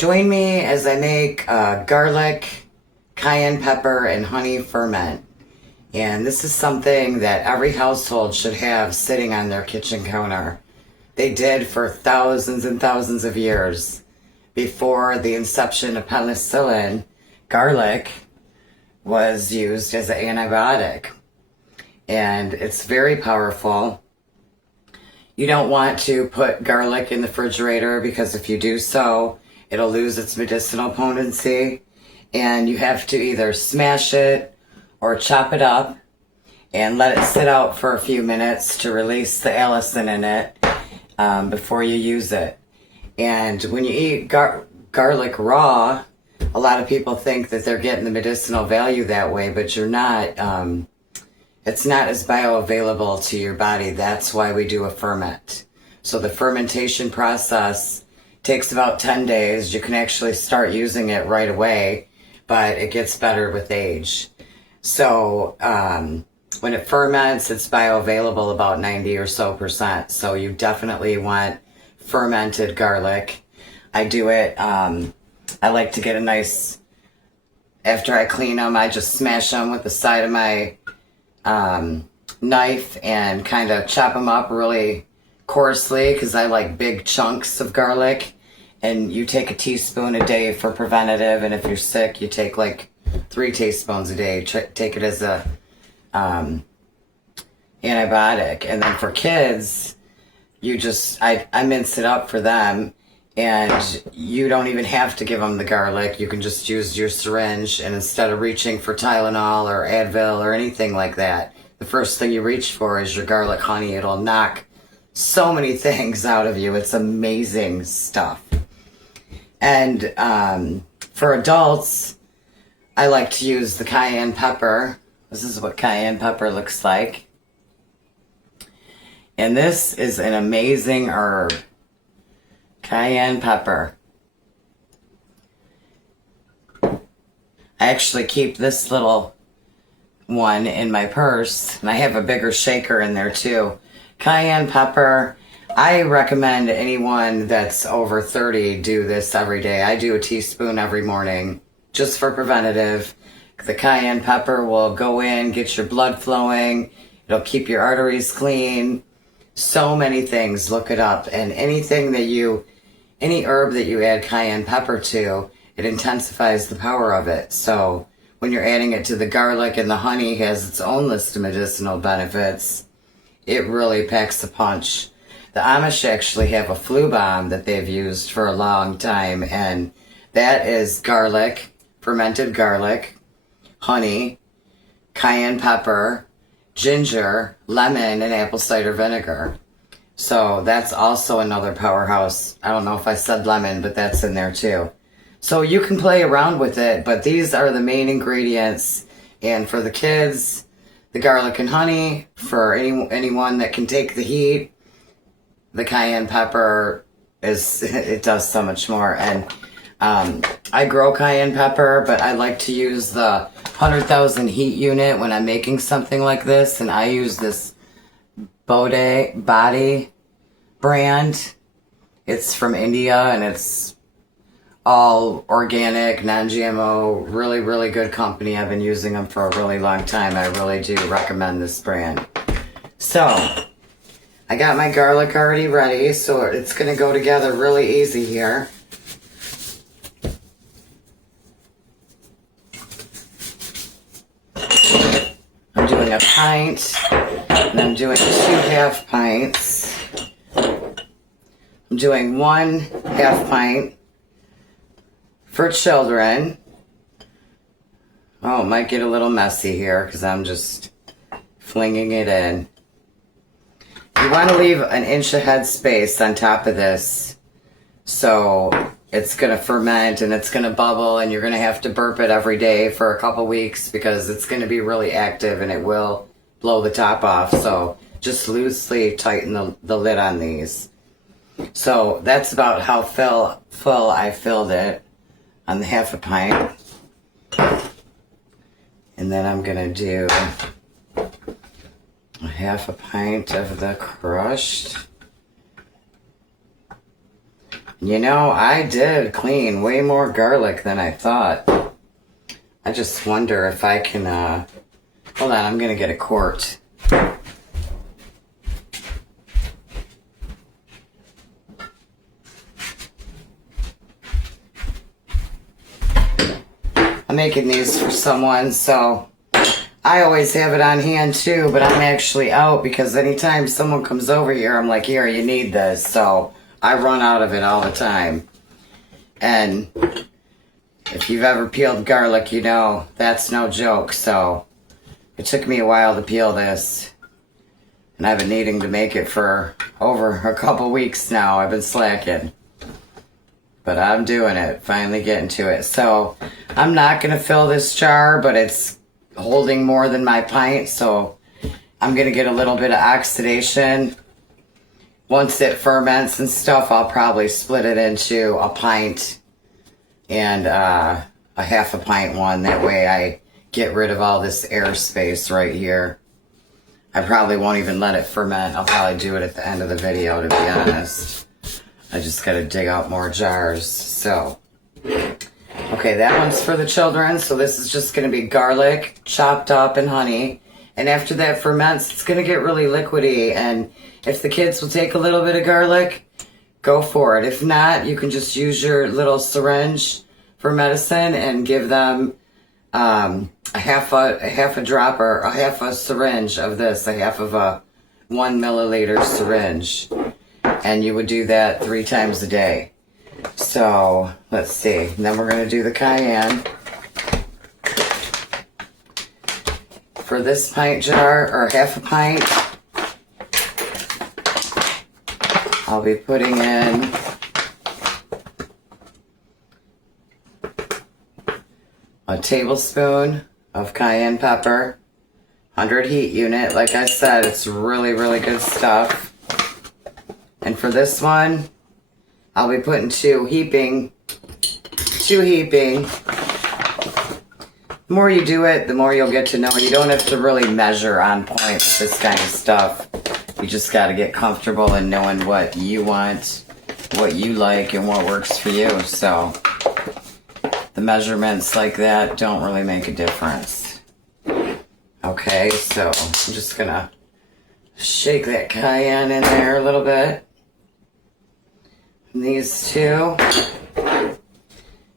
Join me as I make garlic, cayenne pepper, and honey ferment. And this is something that every household should have sitting on their kitchen counter. They did for thousands and thousands of years. Before the inception of penicillin, garlic was used as an antibiotic. And it's very powerful. You don't want to put garlic in the refrigerator because if you do so, it'll lose its medicinal potency. And you have to either smash it or chop it up and let it sit out for a few minutes to release the allicin in it before you use it. And when you eat garlic raw, a lot of people think that they're getting the medicinal value that way, but you're not. It's not as bioavailable to your body. That's why we do a ferment. So the fermentation process takes about 10 days. You can actually start using it right away, but it gets better with age. So when it ferments, it's bioavailable about 90 or so percent. So you definitely want fermented garlic. I do it, I like to get a nice, after I clean them, I just smash them with the side of my knife and kind of chop them up really coarsely because I like big chunks of garlic. And you take a teaspoon a day for preventative, and if you're sick, you take like 3 teaspoons a day. Take it as a antibiotic. And then for kids, you just I mince it up for them, and you don't even have to give them the garlic. You can just use your syringe, and instead of reaching for Tylenol or Advil or anything like that, the first thing you reach for is your garlic honey. It'll knock so many things out of you. It's amazing stuff. And for adults, I like to use the cayenne pepper. This is what cayenne pepper looks like. And this is an amazing herb. Cayenne pepper. I actually keep this little one in my purse, and I have a bigger shaker in there too. Cayenne pepper. I recommend anyone that's over 30 do this every day. I do a teaspoon every morning just for preventative. The cayenne pepper will go in, get your blood flowing. It'll keep your arteries clean. So many things. Look it up. And any herb that you add cayenne pepper to, it intensifies the power of it. So when you're adding it to the garlic, and the honey has its own list of medicinal benefits, it really packs a punch. The Amish actually have a flu bomb that they've used for a long time, and that is garlic, fermented garlic, honey, cayenne pepper, ginger, lemon, and apple cider vinegar. So that's also another powerhouse. I don't know if I said lemon, but that's in there too. So you can play around with it, but these are the main ingredients. And for the kids, the garlic and honey. For anyone that can take the heat, the cayenne pepper it does so much more. And I grow cayenne pepper, but I like to use the 100,000 heat unit when I'm making something like this. And I use this Body brand. It's from India, and it's all organic, non-GMO, really, really good company. I've been using them for a really long time. I really do recommend this brand. So I got my garlic already ready, so it's going to go together really easy here. I'm doing a pint, and I'm doing 2 half pints. I'm doing 1 half pint for children. Oh, it might get a little messy here because I'm just flinging it in. You want to leave an inch of head space on top of this, so it's going to ferment and it's going to bubble, and you're going to have to burp it every day for a couple weeks because it's going to be really active and it will blow the top off. So just loosely tighten the lid on these. So that's about how full I filled it on the half a pint. And then I'm going to do a half a pint of the crushed. You know, I did clean way more garlic than I thought. I just wonder if I can, hold on, I'm going to get a quart. I'm making these for someone, so I always have it on hand too, but I'm actually out because anytime someone comes over here, I'm like, here, you need this. So I run out of it all the time. And if you've ever peeled garlic, you know that's no joke. So it took me a while to peel this. And I've been needing to make it for over a couple weeks now. I've been slacking. But I'm doing it, finally getting to it. So I'm not going to fill this jar, but it's holding more than my pint. So I'm going to get a little bit of oxidation. Once it ferments and stuff, I'll probably split it into a pint and a half a pint one. That way I get rid of all this air space right here. I probably won't even let it ferment. I'll probably do it at the end of the video, to be honest. I just got to dig out more jars. So, okay, that one's for the children. So this is just going to be garlic chopped up and honey. And after that ferments, it's going to get really liquidy. And if the kids will take a little bit of garlic, go for it. If not, you can just use your little syringe for medicine and give them a half a drop or a half a syringe of this, a half of a 1 milliliter syringe. And you would do that 3 times a day. So let's see. And then we're going to do the cayenne. For this pint jar, or half a pint, I'll be putting in a tablespoon of cayenne pepper, 100 heat unit. Like I said, it's really, really good stuff. And for this one, I'll be putting two heaping. The more you do it, the more you'll get to know. You don't have to really measure on point with this kind of stuff. You just got to get comfortable in knowing what you want, what you like, and what works for you. So the measurements like that don't really make a difference. Okay, so I'm just going to shake that cayenne in there a little bit. And these two.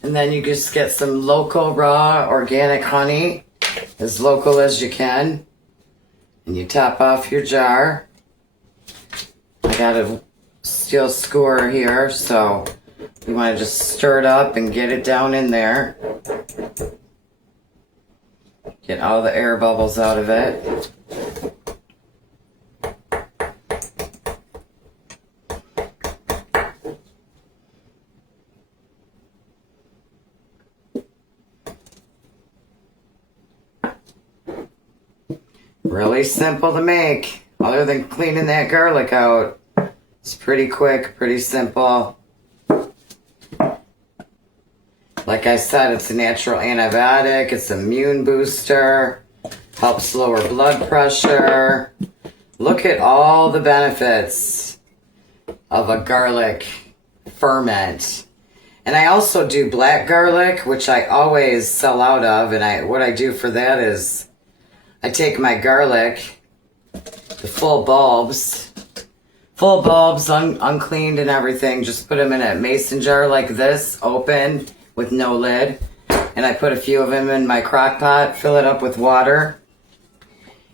And then you just get some local raw organic honey, as local as you can. And you top off your jar. I got a steel skewer here, so you want to just stir it up and get it down in there. Get all the air bubbles out of it. Really simple to make, other than cleaning that garlic out. It's pretty quick, pretty simple. Like I said, it's a natural antibiotic, it's an immune booster, helps lower blood pressure. Look at all the benefits of a garlic ferment. And I also do black garlic, which I always sell out of, and what I do for that is I take my garlic, the full bulbs, uncleaned and everything, just put them in a mason jar like this, open, with no lid. And I put a few of them in my crock pot, fill it up with water,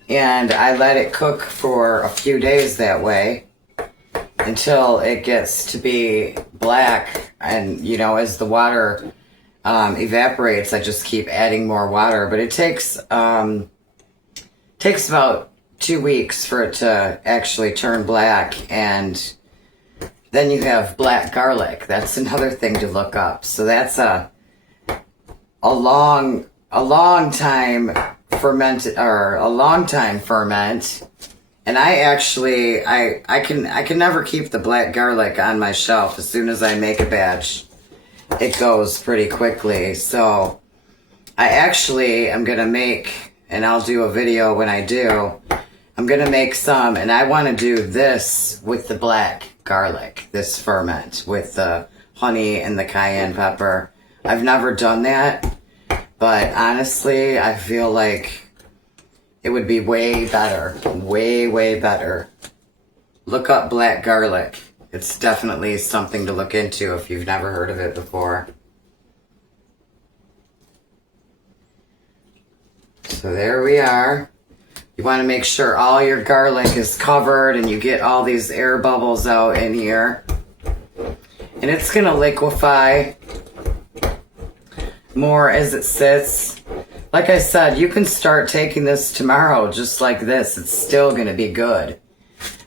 and I let it cook for a few days that way until it gets to be black. And, you know, as the water evaporates, I just keep adding more water. But it takes about 2 weeks for it to actually turn black, and then you have black garlic. That's another thing to look up. So that's a long time ferment, or a long time ferment. And I actually I can never keep the black garlic on my shelf. As soon as I make a batch, it goes pretty quickly. So I actually am gonna make, and I'll do a video when I do, I'm going to make some, and I want to do this with the black garlic, this ferment, with the honey and the cayenne pepper. I've never done that, but honestly, I feel like it would be way better. Way, way better. Look up black garlic. It's definitely something to look into if you've never heard of it before. So there we are. You want to make sure all your garlic is covered and you get all these air bubbles out in here. And it's going to liquefy more as it sits. Like I said, you can start taking this tomorrow just like this. It's still going to be good.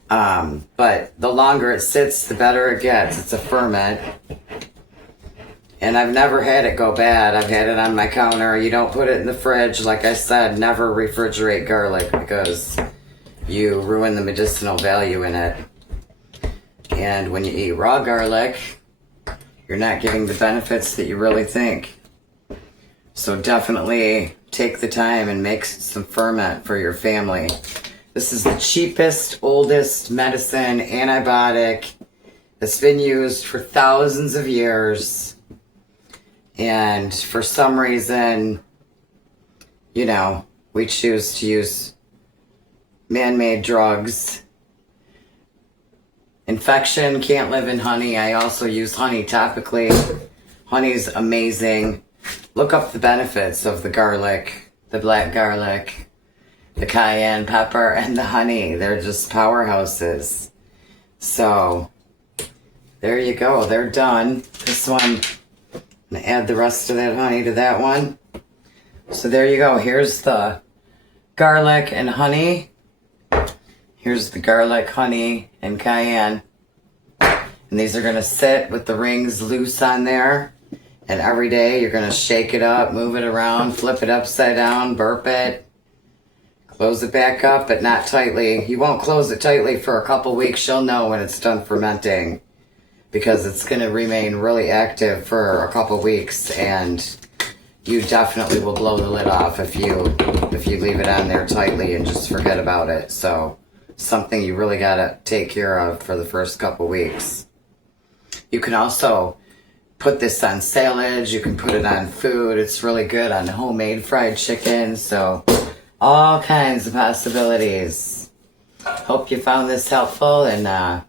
But the longer it sits, the better it gets. It's a ferment. And I've never had it go bad. I've had it on my counter. You don't put it in the fridge. Like I said, never refrigerate garlic because you ruin the medicinal value in it. And when you eat raw garlic, you're not getting the benefits that you really think. So definitely take the time and make some ferment for your family. This is the cheapest, oldest medicine, antibiotic that's been used for thousands of years. And for some reason, you know, we choose to use man-made drugs. Infection can't live in honey. I also use honey topically. Honey's amazing. Look up the benefits of the garlic, the black garlic, the cayenne pepper, and the honey. They're just powerhouses. So, there you go. They're done. This one... I'm going to add the rest of that honey to that one. So there you go. Here's the garlic and honey. Here's the garlic, honey, and cayenne. And these are going to sit with the rings loose on there. And every day you're going to shake it up, move it around, flip it upside down, burp it. Close it back up, but not tightly. You won't close it tightly for a couple weeks. You'll know when it's done fermenting, because it's going to remain really active for a couple weeks, and you definitely will blow the lid off if you leave it on there tightly and just forget about it. So something you really got to take care of for the first couple weeks. You can also put this on salads. You can put it on food. It's really good on homemade fried chicken. So all kinds of possibilities. Hope you found this helpful, and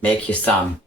make you some.